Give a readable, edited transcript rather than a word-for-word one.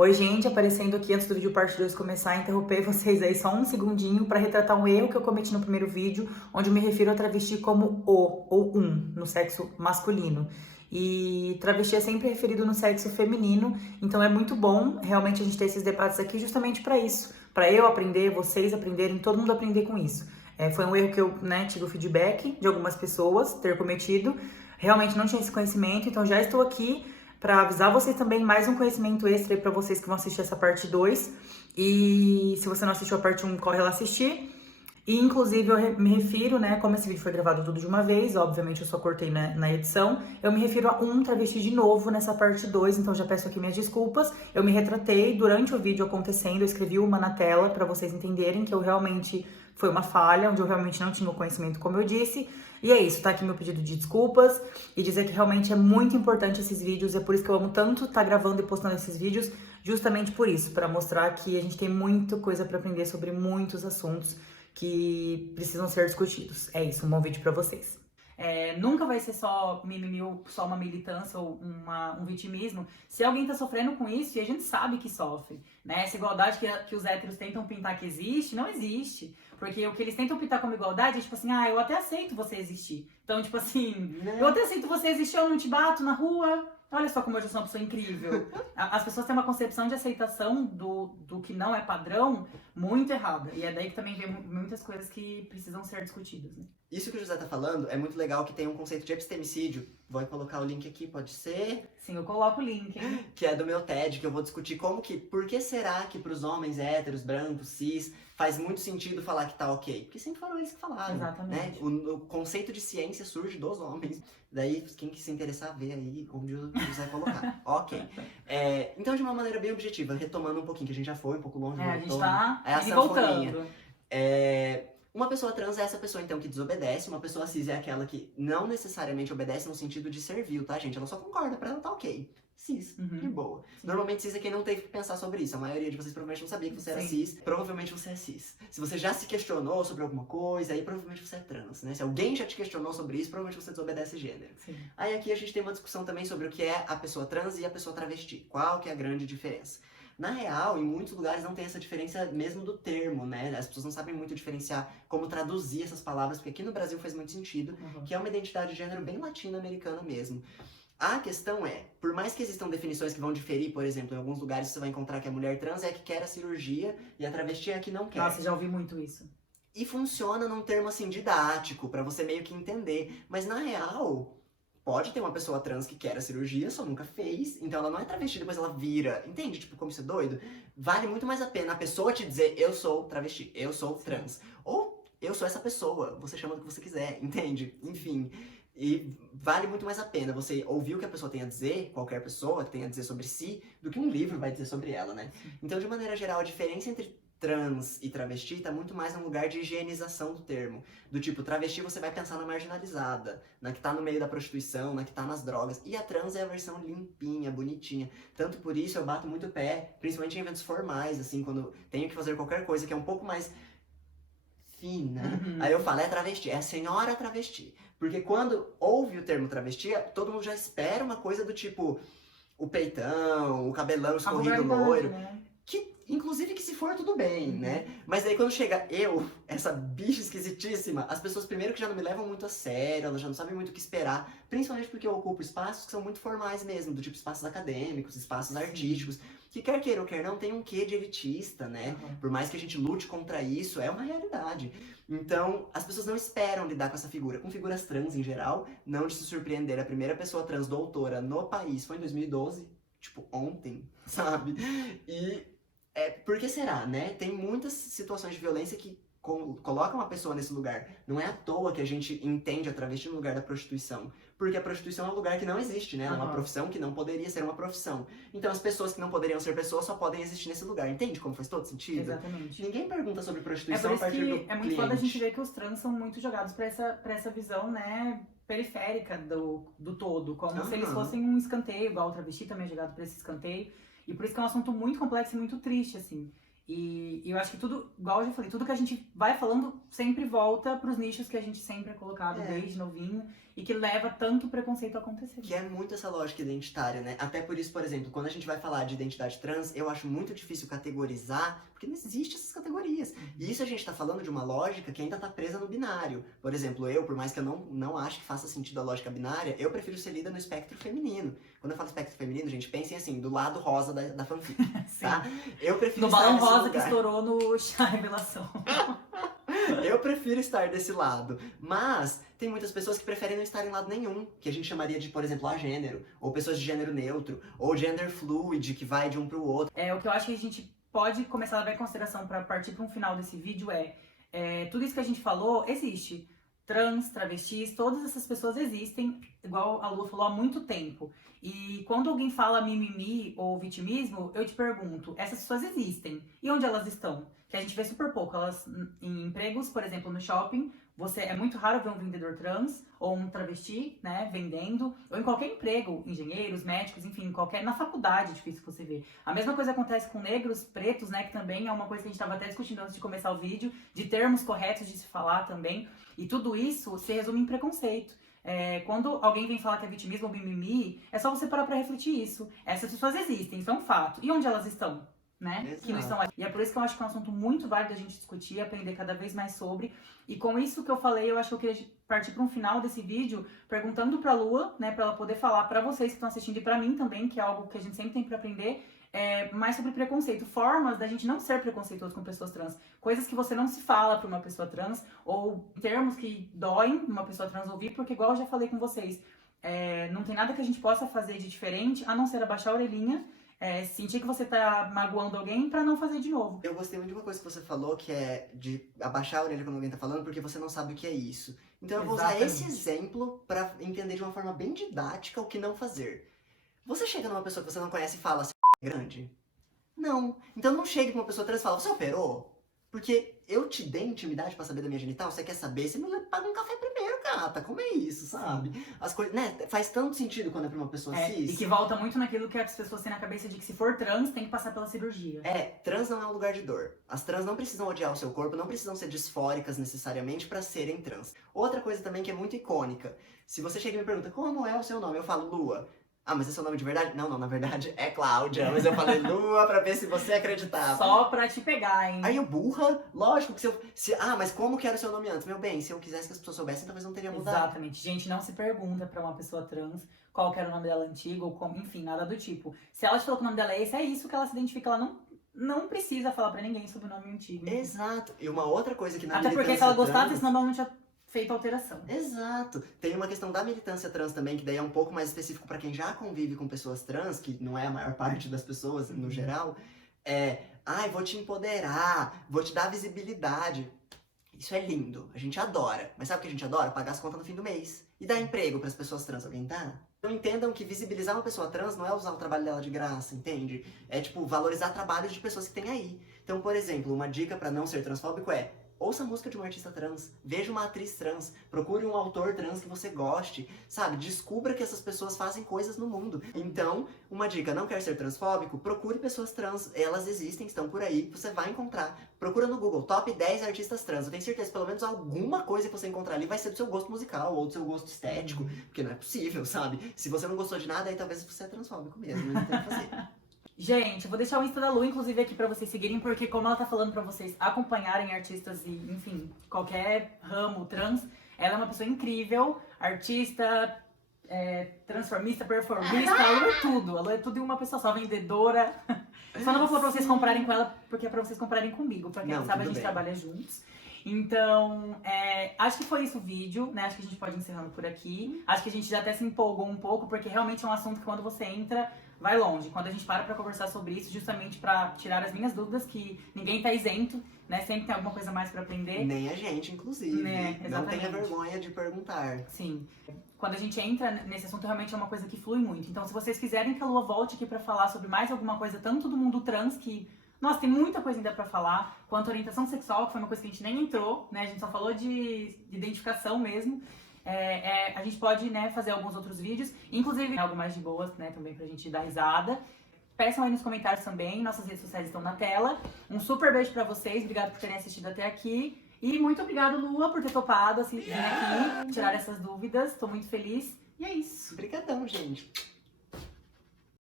Oi, gente, aparecendo aqui antes do vídeo parte 2 começar, interromper vocês aí só um segundinho para retratar um erro que eu cometi no primeiro vídeo, onde eu me refiro a travesti como o ou no sexo masculino. E travesti é sempre referido no sexo feminino, então é muito bom realmente a gente ter esses debates aqui justamente para isso, para eu aprender, vocês aprenderem, todo mundo aprender com isso. Foi um erro que eu tive o feedback de algumas pessoas ter cometido, realmente não tinha esse conhecimento, então já estou aqui para avisar vocês também, mais um conhecimento extra aí para vocês que vão assistir essa parte 2. E se você não assistiu a parte 1, corre lá assistir. E inclusive eu me refiro, né, como esse vídeo foi gravado tudo de uma vez, obviamente eu só cortei na edição, eu me refiro a um travesti de novo nessa parte 2, então já peço aqui minhas desculpas. Eu me retratei durante o vídeo acontecendo, eu escrevi uma na tela para vocês entenderem que eu realmente foi uma falha, onde eu realmente não tinha o conhecimento, como eu disse. E é isso, tá aqui meu pedido de desculpas e dizer que realmente é muito importante esses vídeos, é por isso que eu amo tanto estar gravando e postando esses vídeos, justamente por isso, para mostrar que a gente tem muita coisa para aprender sobre muitos assuntos que precisam ser discutidos. É isso, um bom vídeo pra vocês. Nunca vai ser só mimimi ou só uma militância ou um vitimismo. Se alguém tá sofrendo com isso, e a gente sabe que sofre, né? Essa igualdade que os héteros tentam pintar que existe, não existe. Porque o que eles tentam pintar como igualdade é tipo assim, eu até aceito você existir. Então, tipo assim, eu até aceito você existir, eu não te bato na rua. Olha só como eu já sou uma pessoa incrível. As pessoas têm uma concepção de aceitação do que não é padrão muito errada. E é daí que também vem muitas coisas que precisam ser discutidas, né? Isso que o José tá falando é muito legal, que tem um conceito de epistemicídio. Vou colocar o link aqui, pode ser? Sim, eu coloco o link, hein? Que é do meu TED, que eu vou discutir por que será que pros homens héteros, brancos, cis, faz muito sentido falar que tá ok? Porque sempre foram eles que falaram, Exatamente. né? O conceito de ciência surge dos homens. Daí, quem se interessar, vê aí onde o José colocar. Ok. Então, de uma maneira bem objetiva, retomando um pouquinho, que a gente já foi um pouco longe. A gente tá sanfoninha. voltando. Uma pessoa trans é essa pessoa, então, que desobedece. Uma pessoa cis é aquela que não necessariamente obedece no sentido de servil, tá, gente? Ela só concorda, pra ela tá ok. Cis, de boa. Sim. Normalmente cis é quem não teve que pensar sobre isso. A maioria de vocês provavelmente não sabia que você era cis. Provavelmente você é cis. Se você já se questionou sobre alguma coisa, aí provavelmente você é trans, né? Se alguém já te questionou sobre isso, provavelmente você desobedece gênero. Sim. Aí aqui a gente tem uma discussão também sobre o que é a pessoa trans e a pessoa travesti. Qual que é a grande diferença? Na real, em muitos lugares não tem essa diferença mesmo do termo, né? As pessoas não sabem muito diferenciar como traduzir essas palavras, porque aqui no Brasil faz muito sentido, que é uma identidade de gênero bem latino-americana mesmo. A questão é, por mais que existam definições que vão diferir, por exemplo, em alguns lugares você vai encontrar que a mulher trans é a que quer a cirurgia e a travesti é a que não quer. Nossa, já ouvi muito isso. E funciona num termo assim didático, pra você meio que entender. Mas na real, pode ter uma pessoa trans que quer a cirurgia, só nunca fez, então ela não é travesti, depois ela vira. Entende? Tipo, como isso é doido? Vale muito mais a pena a pessoa te dizer, eu sou travesti, eu sou trans. Ou, eu sou essa pessoa, você chama do que você quiser, entende? Enfim. E vale muito mais a pena você ouvir o que a pessoa tem a dizer, qualquer pessoa que tenha a dizer sobre si, do que um livro vai dizer sobre ela, né? Então, de maneira geral, a diferença entre trans e travesti tá muito mais num lugar de higienização do termo. Do tipo, travesti você vai pensar na marginalizada, na que tá no meio da prostituição, na que tá nas drogas. E a trans é a versão limpinha, bonitinha. Tanto por isso eu bato muito pé, principalmente em eventos formais, assim, quando tenho que fazer qualquer coisa que é um pouco mais fina. Aí eu falo, é travesti, é a senhora travesti. Porque quando ouve o termo travesti, todo mundo já espera uma coisa do tipo, o peitão, o cabelão escorrido loiro. Né? Inclusive que se for, tudo bem, né? Mas aí quando chega eu, essa bicha esquisitíssima, as pessoas primeiro que já não me levam muito a sério, elas já não sabem muito o que esperar, principalmente porque eu ocupo espaços que são muito formais mesmo, do tipo espaços acadêmicos, espaços artísticos, que quer queira ou quer não, tem um quê de elitista, né? Por mais que a gente lute contra isso, é uma realidade. Então, as pessoas não esperam lidar com essa figura. Com figuras trans em geral, não de se surpreender, a primeira pessoa trans doutora no país foi em 2012, tipo, ontem, sabe? Por que será, né? Tem muitas situações de violência que colocam a pessoa nesse lugar. Não é à toa que a gente entende a travesti no lugar da prostituição. Porque a prostituição é um lugar que não existe, né? É uma profissão que não poderia ser uma profissão. Então as pessoas que não poderiam ser pessoas só podem existir nesse lugar. Entende como faz todo sentido? Exatamente. Ninguém pergunta sobre prostituição a partir do cliente. É muito foda a gente ver que os trans são muito jogados pra essa visão, né? Periférica do todo. Como se eles fossem um escanteio, igual o travesti também é jogado pra esse escanteio. E por isso que é um assunto muito complexo e muito triste, assim. E eu acho que tudo, igual eu já falei, tudo que a gente vai falando sempre volta pros nichos que a gente sempre é colocado desde novinho. e que leva tanto preconceito a acontecer. Que é muito essa lógica identitária, né? Até por isso, por exemplo, quando a gente vai falar de identidade trans, eu acho muito difícil categorizar, porque não existe essas categorias. E isso a gente tá falando de uma lógica que ainda tá presa no binário. Por exemplo, eu, por mais que eu não ache que faça sentido a lógica binária, eu prefiro ser lida no espectro feminino. Quando eu falo espectro feminino, gente, pensem assim, do lado rosa da fanfic, tá? Eu prefiro No estar balão nesse rosa lugar. que estourou no Chá Revelação. Eu prefiro estar desse lado, mas tem muitas pessoas que preferem não estar em lado nenhum, que a gente chamaria de, por exemplo, agênero, ou pessoas de gênero neutro, ou gender fluid, que vai de um pro outro. O que eu acho que a gente pode começar a levar em consideração para partir para um final desse vídeo tudo isso que a gente falou existe. Trans, travestis, todas essas pessoas existem, igual a Lua falou, há muito tempo. E quando alguém fala mimimi ou vitimismo, eu te pergunto, essas pessoas existem. E onde elas estão? Que a gente vê super pouco. Elas, em empregos, por exemplo, no shopping, é muito raro ver um vendedor trans ou um travesti, né, vendendo, ou em qualquer emprego, engenheiros, médicos, enfim, na faculdade é difícil você ver. A mesma coisa acontece com negros, pretos, né, que também é uma coisa que a gente estava até discutindo antes de começar o vídeo, de termos corretos de se falar também, e tudo isso se resume em preconceito. Quando alguém vem falar que é vitimismo ou mimimi, é só você parar pra refletir isso. Essas pessoas existem, isso é um fato. E onde elas estão? Né? Exato. Que não estão aí. E é por isso que eu acho que é um assunto muito válido a gente discutir, aprender cada vez mais sobre. E com isso que eu falei, eu acho que eu queria partir para um final desse vídeo perguntando pra Lua, né, para ela poder falar pra vocês que estão assistindo e pra mim também, que é algo que a gente sempre tem pra aprender, mais sobre preconceito, formas da gente não ser preconceituoso com pessoas trans, coisas que você não se fala pra uma pessoa trans, ou termos que doem uma pessoa trans ouvir, porque igual eu já falei com vocês, não tem nada que a gente possa fazer de diferente, a não ser abaixar a orelhinha, sentir que você tá magoando alguém pra não fazer de novo. Eu gostei muito de uma coisa que você falou, que é de abaixar a orelha quando alguém tá falando, porque você não sabe o que é isso. Então eu vou usar esse exemplo pra entender de uma forma bem didática o que não fazer. Você chega numa pessoa que você não conhece e fala, seu é grande? Não. Então não chegue pra uma pessoa trans e fala, você operou? Porque eu te dei intimidade pra saber da minha genital, você quer saber? Você me paga um café primeiro, gata. Como é isso, sabe? As coisas, né? Faz tanto sentido quando é pra uma pessoa cis. E que volta muito naquilo que as pessoas têm na cabeça de que se for trans, tem que passar pela cirurgia. Trans não é um lugar de dor. As trans não precisam odiar o seu corpo, não precisam ser disfóricas necessariamente pra serem trans. Outra coisa também que é muito icônica. Se você chega e me pergunta, como é o seu nome? Eu falo, Lua. Ah, mas é seu nome de verdade? Não, na verdade é Cláudia. Mas eu falei Lua pra ver se você acreditava. Só pra te pegar, hein? Aí eu burra, lógico que mas como que era o seu nome antes? Meu bem, se eu quisesse que as pessoas soubessem, talvez não teria mudado. Exatamente. Gente, não se pergunta pra uma pessoa trans qual que era o nome dela antigo, ou como, enfim, nada do tipo. Se ela te falou que o nome dela é esse, é isso que ela se identifica. Ela não precisa falar pra ninguém sobre o nome antigo. Exato. E uma outra coisa que na Até porque se ela gostasse desse nome, ela não tinha feito alteração. Exato. Tem uma questão da militância trans também, que daí é um pouco mais específico pra quem já convive com pessoas trans, que não é a maior parte das pessoas no geral. Vou te empoderar, vou te dar visibilidade. Isso é lindo, a gente adora. Mas sabe o que a gente adora? Pagar as contas no fim do mês. E dar emprego pras pessoas trans, alguém dá? Então entendam que visibilizar uma pessoa trans não é usar o trabalho dela de graça, entende? É tipo, valorizar trabalhos de pessoas que tem aí. Então, por exemplo, uma dica pra não ser transfóbico é: ouça a música de um artista trans, veja uma atriz trans, procure um autor trans que você goste, sabe? Descubra que essas pessoas fazem coisas no mundo. Então, uma dica, não quer ser transfóbico? Procure pessoas trans, elas existem, estão por aí, você vai encontrar. Procura no Google, top 10 artistas trans, eu tenho certeza que pelo menos alguma coisa que você encontrar ali vai ser do seu gosto musical ou do seu gosto estético, porque não é possível, sabe? Se você não gostou de nada, aí talvez você é transfóbico mesmo, não tem o que fazer. Gente, eu vou deixar o Insta da Lu, inclusive, aqui pra vocês seguirem, porque como ela tá falando pra vocês acompanharem artistas e, enfim, qualquer ramo trans, ela é uma pessoa incrível, artista, transformista, performista, a Lu é tudo em uma pessoa só, vendedora. Só não vou falar pra vocês comprarem com ela, porque é pra vocês comprarem comigo, pra quem não sabe, a gente trabalha juntos. Então, acho que foi isso o vídeo, né? Acho que a gente pode ir encerrando por aqui. Acho que a gente já até se empolgou um pouco, porque realmente é um assunto que quando você entra, vai longe. Quando a gente para pra conversar sobre isso, justamente pra tirar as minhas dúvidas, que ninguém tá isento, né? Sempre tem alguma coisa a mais pra aprender. Nem a gente, inclusive. Né? Não tenha vergonha de perguntar. Sim. Quando a gente entra nesse assunto, realmente é uma coisa que flui muito. Então, se vocês quiserem que a Lua volte aqui pra falar sobre mais alguma coisa, tanto do mundo trans, que, nossa, tem muita coisa ainda pra falar, quanto orientação sexual, que foi uma coisa que a gente nem entrou, né? A gente só falou de identificação mesmo. A gente pode, né, fazer alguns outros vídeos, inclusive algo mais de boas, né, também pra gente dar risada. Peçam aí nos comentários também, nossas redes sociais estão na tela. Um super beijo pra vocês, obrigado por terem assistido até aqui. E muito obrigada, Lua, por ter topado assim, vir aqui, tirar essas dúvidas. Tô muito feliz. E é isso. Obrigadão, gente.